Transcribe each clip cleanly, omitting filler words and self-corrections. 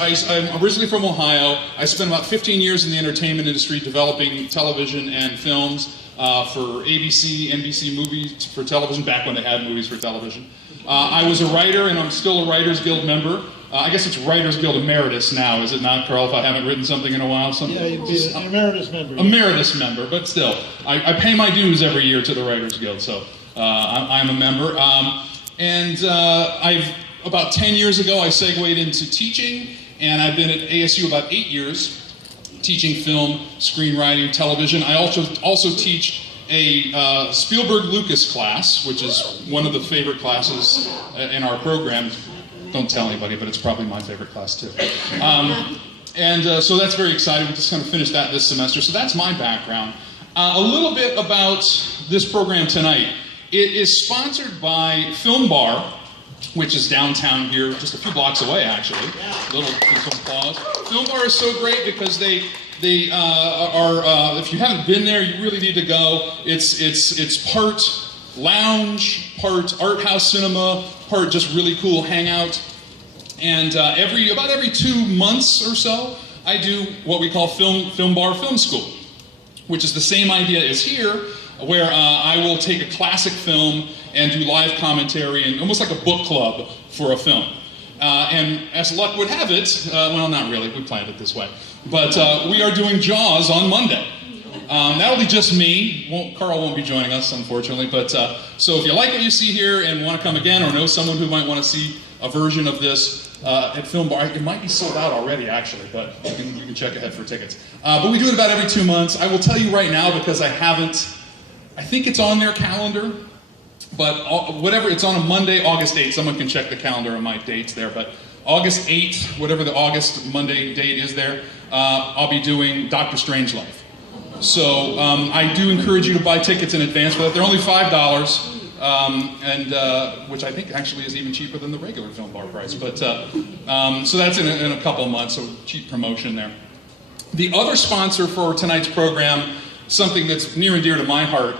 I'm originally from Ohio. I spent about 15 years in the entertainment industry developing television and films for ABC, NBC movies for television, back when they had movies for television. I was a writer, and I'm still a Writers Guild member. I guess it's Writers Guild Emeritus now, is it not, Carl, if I haven't written something in a while? Yeah, you'd be an emeritus member. Emeritus member, but still. I pay my dues every year to the Writers Guild, so I'm a member. About 10 years ago, I segued into teaching, and I've been at ASU about 8 years, teaching film, screenwriting, television. I also teach a Spielberg-Lucas class, which is one of the favorite classes in our program. Don't tell anybody, but it's probably my favorite class too. So that's very exciting. We just kind of finished that this semester. So that's my background. A little bit about this program tonight. It is sponsored by Film Bar, which is downtown here, just a few blocks away, actually. A little some applause. Film Bar is so great because they are, if you haven't been there, you really need to go. It's part lounge, part art house cinema, part just really cool hangout. And about every 2 months or so, I do what we call Film Bar Film School, which is the same idea as here, where I will take a classic film and do live commentary and almost like a book club for a film. And as luck would have it, well, not really, we planned it this way, but we are doing Jaws on Monday. That'll be just me. Carl won't be joining us, unfortunately, but so if you like what you see here and want to come again, or know someone who might want to see a version of this at Film Bar, it might be sold out already, actually, but you can check ahead for tickets. But we do it about every 2 months. I will tell you right now, because I think it's on their calendar, but whatever, it's on a Monday, August 8th. Someone can check the calendar on my dates there, but August 8th, whatever the August Monday date is there, I'll be doing Dr. Strangelove. So I do encourage you to buy tickets in advance for that. They're only $5, which I think actually is even cheaper than the regular Film Bar price. But so that's in a couple of months, so cheap promotion there. The other sponsor for tonight's program, something that's near and dear to my heart,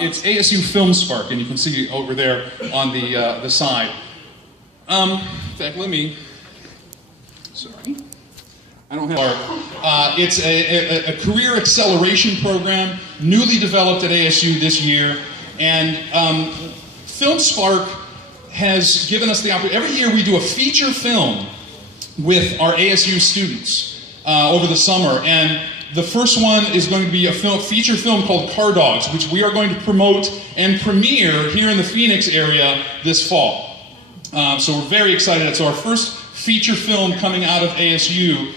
it's ASU Film Spark, and you can see over there on the side. In fact, sorry. I don't have it's a career acceleration program, newly developed at ASU this year, and Film Spark has given us the opportunity. Every year we do a feature film with our ASU students over the summer, and the first one is going to be a feature film called Car Dogs, which we are going to promote and premiere here in the Phoenix area this fall. So we're very excited. It's our first feature film coming out of ASU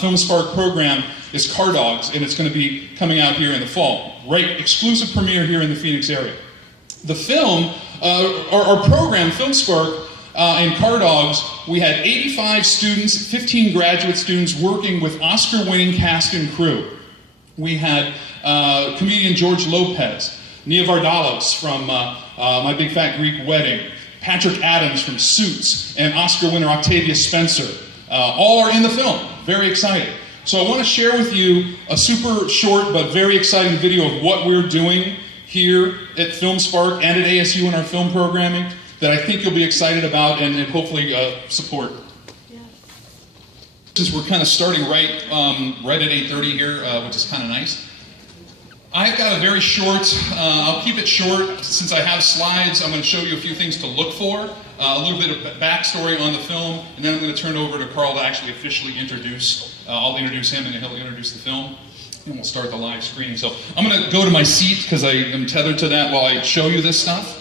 Film Spark program is Car Dogs, and it's going to be coming out here in the fall. Right, exclusive premiere here in the Phoenix area. The film, our program, Film Spark, in Car Dogs, we had 85 students, 15 graduate students working with Oscar-winning cast and crew. We had comedian George Lopez, Nia Vardalos from My Big Fat Greek Wedding, Patrick Adams from Suits, and Oscar winner Octavia Spencer. All are in the film. Very exciting. So I want to share with you a super short but very exciting video of what we're doing here at Film Spark and at ASU in our film programming that I think you'll be excited about and hopefully support. Yeah. Since we're kind of starting right at 8:30 here, which is kind of nice. I've got a very short, I'll keep it short since I have slides. I'm going to show you a few things to look for, a little bit of backstory on the film, and then I'm going to turn it over to Carl to actually officially introduce. I'll introduce him and he'll introduce the film, and we'll start the live screening. So I'm going to go to my seat because I am tethered to that while I show you this stuff.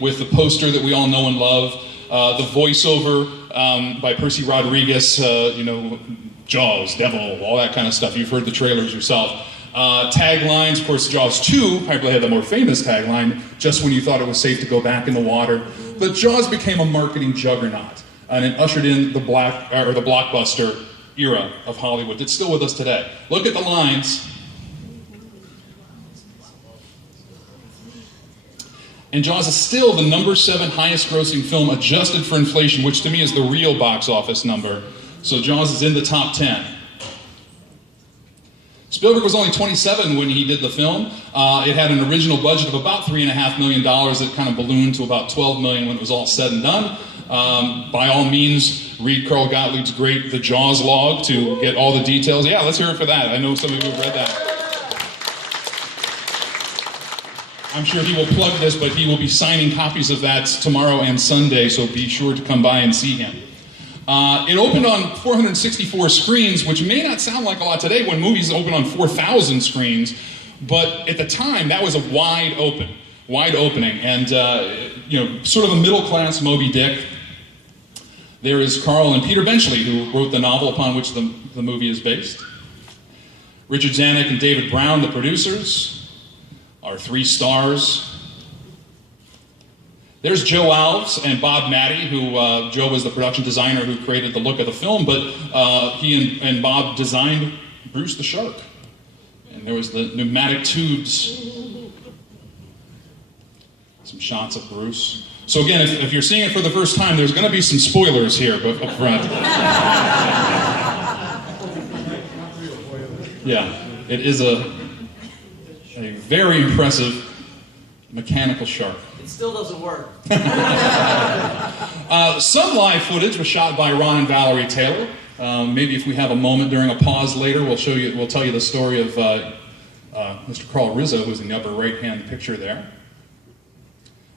With the poster that we all know and love, the voiceover by Percy Rodriguez, Jaws, Devil, all that kind of stuff. You've heard the trailers yourself. Taglines, of course, Jaws 2 probably had the more famous tagline, just when you thought it was safe to go back in the water. But Jaws became a marketing juggernaut, and it ushered in the blockbuster era of Hollywood. It's still with us today. Look at the lines. And Jaws is still the #7 highest grossing film adjusted for inflation, which to me is the real box office number. So Jaws is in the top 10. Spielberg was only 27 when he did the film. It had an original budget of about $3.5 million. It kind of ballooned to about $12 million when it was all said and done. By all means, read Carl Gottlieb's great The Jaws log to get all the details. Yeah, let's hear it for that. I know some of you have read that. I'm sure he will plug this, but he will be signing copies of that tomorrow and Sunday, so be sure to come by and see him. It opened on 464 screens, which may not sound like a lot today when movies open on 4,000 screens, but at the time, that was a wide opening, and sort of a middle-class Moby Dick. There is Carl and Peter Benchley, who wrote the novel upon which the movie is based. Richard Zanuck and David Brown, the producers. Our 3 stars. There's Joe Alves and Bob Matty, who Joe was the production designer who created the look of the film, but he and Bob designed Bruce the Shark. And there was the pneumatic tubes. Some shots of Bruce. So again, if you're seeing it for the first time, there's going to be some spoilers here up front. Yeah, it is a very impressive mechanical shark. It still doesn't work. Some live footage was shot by Ron and Valerie Taylor. Maybe if we have a moment during a pause later, we'll tell you the story of Mr. Carl Rizzo, who's in the upper right-hand picture there.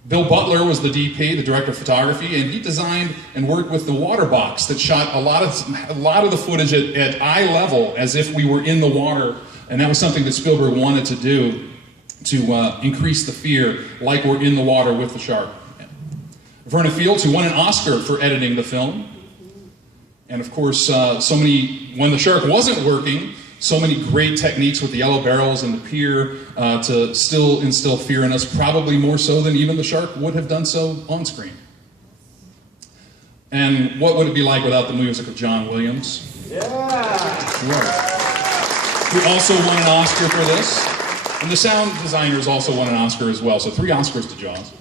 Bill Butler was the DP, the director of photography, and he designed and worked with the water box that shot a lot of the footage at eye level, as if we were in the water. And that was something that Spielberg wanted to do to increase the fear, like we're in the water with the shark. Verna Fields, who won an Oscar for editing the film. And of course, when the shark wasn't working, so many great techniques with the yellow barrels and the pier to still instill fear in us, probably more so than even the shark would have done so on screen. And what would it be like without the music of John Williams? Yeah! Right. Who also won an Oscar for this. And the sound designers also won an Oscar as well, so 3 Oscars to Jaws.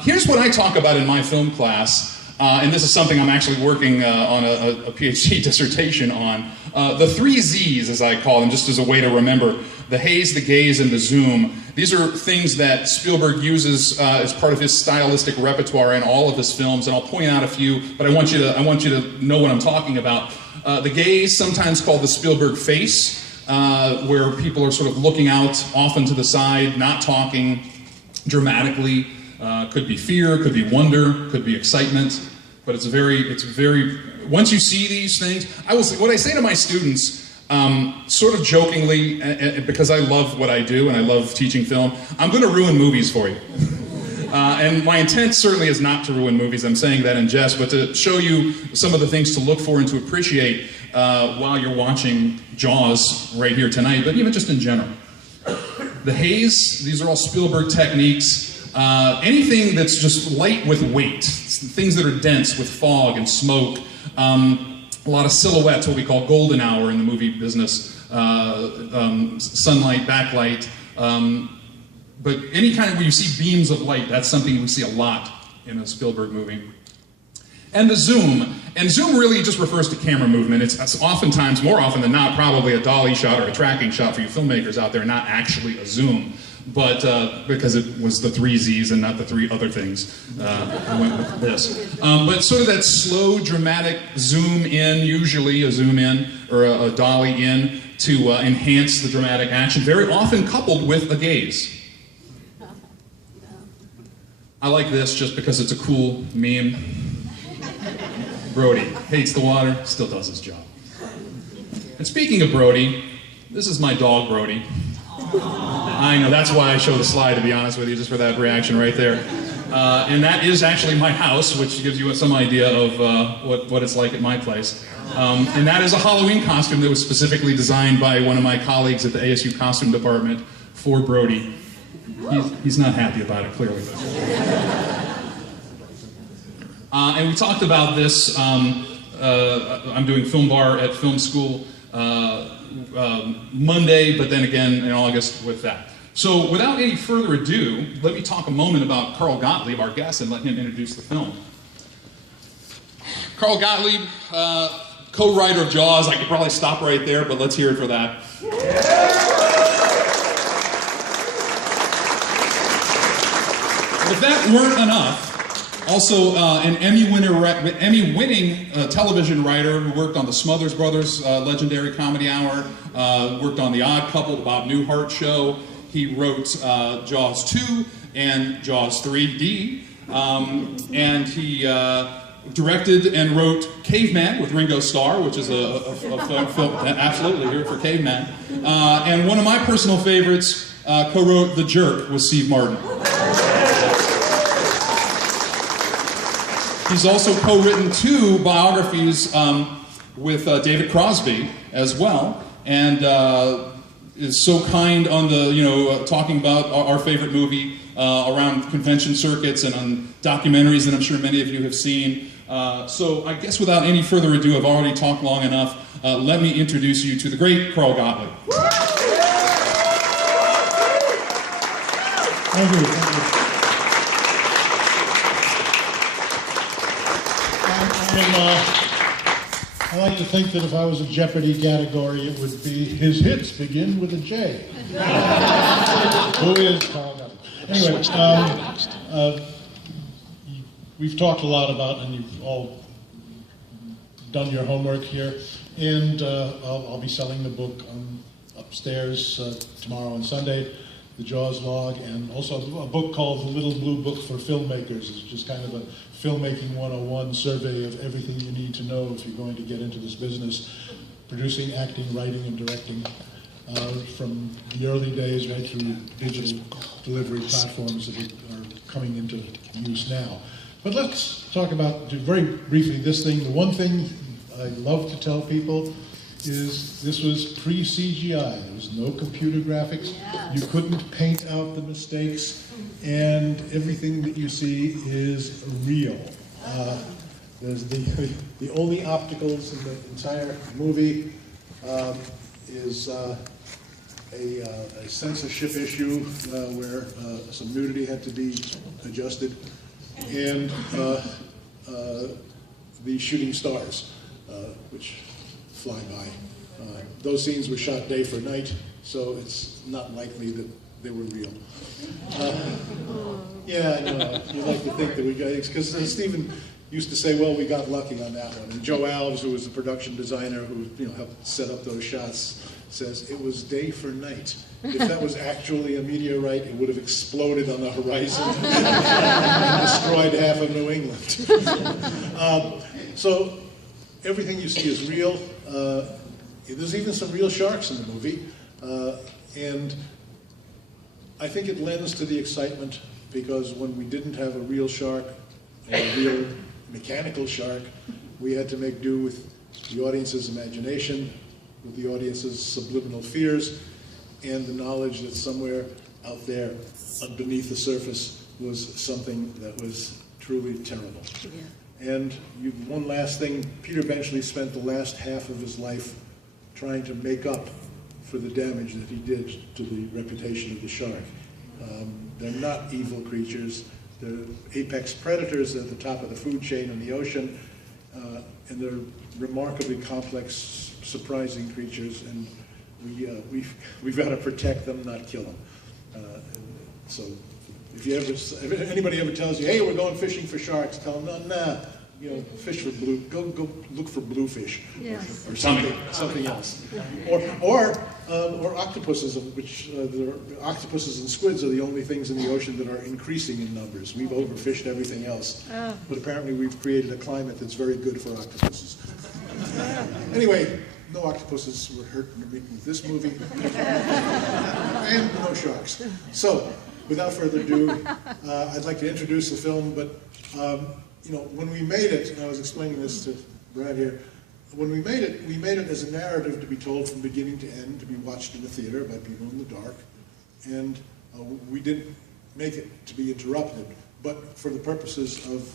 Here's what I talk about in my film class, and this is something I'm actually working on a PhD dissertation on. The 3 Z's, as I call them, just as a way to remember: the haze, the gaze, and the zoom. These are things that Spielberg uses as part of his stylistic repertoire in all of his films, and I'll point out a few, but I want you to know what I'm talking about. The gaze, sometimes called the Spielberg face, where people are sort of looking out often to the side, not talking dramatically. Could be fear, could be wonder, could be excitement, but it's very. Once you see these things, what I say to my students, sort of jokingly, because I love what I do and I love teaching film, I'm going to ruin movies for you. And my intent certainly is not to ruin movies. I'm saying that in jest, but to show you some of the things to look for and to appreciate while you're watching Jaws right here tonight, but even just in general. The haze, these are all Spielberg techniques. Anything that's just light with weight, things that are dense with fog and smoke, a lot of silhouettes, what we call golden hour in the movie business, sunlight, backlight, but any kind of where you see beams of light, that's something we see a lot in a Spielberg movie. And the zoom. And zoom really just refers to camera movement. It's oftentimes, more often than not, probably a dolly shot or a tracking shot for you filmmakers out there, not actually a zoom. But because it was the 3 Z's and not the 3 other things, I went with this. But sort of that slow, dramatic zoom in, usually a zoom in or a dolly in, to enhance the dramatic action, very often coupled with a gaze. I like this just because it's a cool meme. Brody hates the water, still does his job. And speaking of Brody, this is my dog Brody. I know, that's why I show the slide, to be honest with you, just for that reaction right there. And that is actually my house, which gives you some idea of what it's like at my place. And that is a Halloween costume that was specifically designed by one of my colleagues at the ASU costume department for Brody. He's not happy about it, clearly. And we talked about this. I'm doing Film Bar at film school Monday, but then again in August with that. So without any further ado, let me talk a moment about Carl Gottlieb, our guest, and let him introduce the film. Carl Gottlieb, co-writer of Jaws. I could probably stop right there, but let's hear it for that. If that weren't enough, Also, an Emmy-winning television writer who worked on the Smothers Brothers legendary comedy hour, worked on The Odd Couple, the Bob Newhart Show. He wrote Jaws 2 and Jaws 3D, and he directed and wrote Caveman with Ringo Starr, which is a film absolutely here for Caveman. And one of my personal favorites, co-wrote The Jerk with Steve Martin. He's also co-written 2 biographies with David Crosby as well, and is so kind on the, talking about our favorite movie around convention circuits and on documentaries that I'm sure many of you have seen. So I guess without any further ado, I've already talked long enough. Let me introduce you to the great Carl Gottlieb. Thank you. I like to think that if I was a Jeopardy category, it would be his hits begin with a J. Who is Carl Gottlieb? Anyway, we've talked a lot about, and you've all done your homework here, and I'll be selling the book upstairs tomorrow and Sunday, The Jaws Log, and also a book called The Little Blue Book for Filmmakers. It's just kind of a filmmaking 101 survey of everything you need to know if you're going to get into this business, producing, acting, writing, and directing, from the early days right through digital delivery platforms that are coming into use now. But let's talk about, very briefly, this thing. The one thing I love to tell people is this was pre-CGI. There was no computer graphics. Yeah. You couldn't paint out the mistakes, and everything that you see is real. There's the only opticals in the entire movie is a censorship issue where some nudity had to be adjusted, and the shooting stars, which fly by. Those scenes were shot day for night, so it's not likely that they were real. Yeah, I know. You'd like to think that we got it, because Stephen used to say, well, we got lucky on that one. And Joe Alves, who was the production designer who helped set up those shots, says it was day for night. If that was actually a meteorite, it would have exploded on the horizon and destroyed half of New England. So everything you see is real. There's even some real sharks in the movie. And I think it lends to the excitement, because when we didn't have a real shark, or a real mechanical shark, we had to make do with the audience's imagination, with the audience's subliminal fears, and the knowledge that somewhere out there, beneath the surface, was something that was truly terrible. Yeah. And one last thing, Peter Benchley spent the last half of his life trying to make up for the damage that he did to the reputation of the shark. They're not evil creatures. They're apex predators at the top of the food chain in the ocean, and they're remarkably complex, surprising creatures, and we've got to protect them, not kill them. So if anybody ever tells you, hey, we're going fishing for sharks, tell them, no, nah, fish for go look for bluefish, yes, or something else, or octopuses, which the octopuses and squids are the only things in the ocean that are increasing in numbers. We've overfished everything else, but apparently we've created a climate that's very good for octopuses. Anyway, no octopuses were hurt in this movie, and no sharks. So, without further ado, I'd like to introduce the film, but when we made it, and I was explaining this to Brad here, when we made it as a narrative to be told from beginning to end, to be watched in the theater by people in the dark, and we didn't make it to be interrupted, but for the purposes of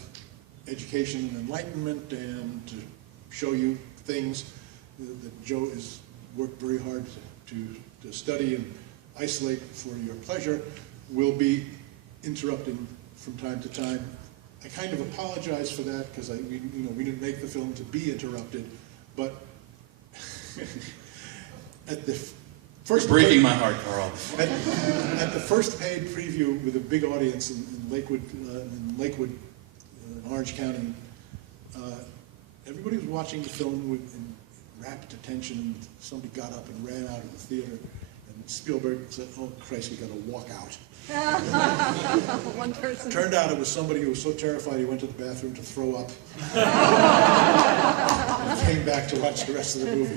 education and enlightenment, and to show you things that Joe has worked very hard to study and isolate for your pleasure, we'll be interrupting from time to time. I kind of apologize for that, because we didn't make the film to be interrupted, but at the first You're breaking my heart, Carl. At the first paid preview with a big audience in Lakewood, Orange County. Everybody was watching the film in rapt attention. Somebody got up and ran out of the theater, and Spielberg said, "Oh Christ, we got to walk out." One person. Turned out it was somebody who was so terrified he went to the bathroom to throw up. And came back to watch the rest of the movie.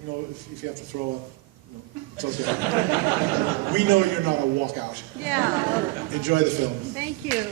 You know, if you have to throw up, you know, it's okay. We know you're not a walkout. Yeah. Enjoy the film. Thank you.